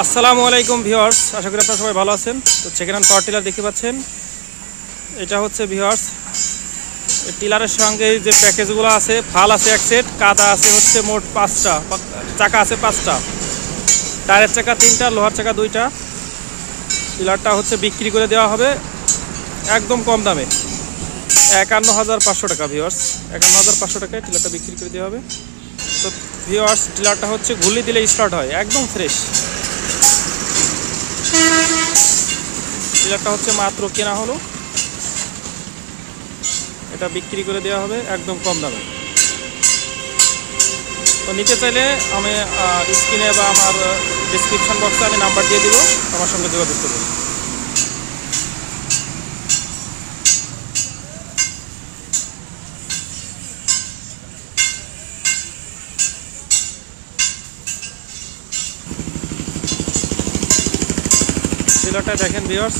আসসালামু আলাইকুম ভিউয়ার্স, আশা করি আপনারা সবাই ভালো আছেন। তো সেকেন্ড হ্যান্ড পাওয়ার টিলার দেখতে পাচ্ছেন, এটা হচ্ছে ভিউয়ার্স টিলারের সঙ্গে যে প্যাকেজগুলো আছে, ফাল আছে এক সেট, কাদা আছে হচ্ছে মোট 5টা, চাকা আছে 5টা, টায়ারের চাকা 3টা, লোহার চাকা 2টা। টিলারটা হচ্ছে বিক্রি করে দেওয়া হবে একদম কম দামে, 51,500 টাকা ভিউয়ার্স। 51,500 টাকায় টিলারটা বিক্রি করে দেওয়া হবে। তো ভিউয়ার্স টিলারটা হচ্ছে ঘুরলি দিলে স্টার্ট হয়, একদম ফ্রেশ। টিলারটা হচ্ছে মাত্র কেনা হলো, এটা বিক্রি করে দেওয়া হবে একদম কম দামে। তো নিতে চাইলে আমি স্ক্রিনে বা আমার ডিসক্রিপশন বক্সে আমি নাম্বার দিয়ে দিব, আমার সঙ্গে যোগাযোগ করবেন। টিলারটা দেখেন ভিউয়ার্স,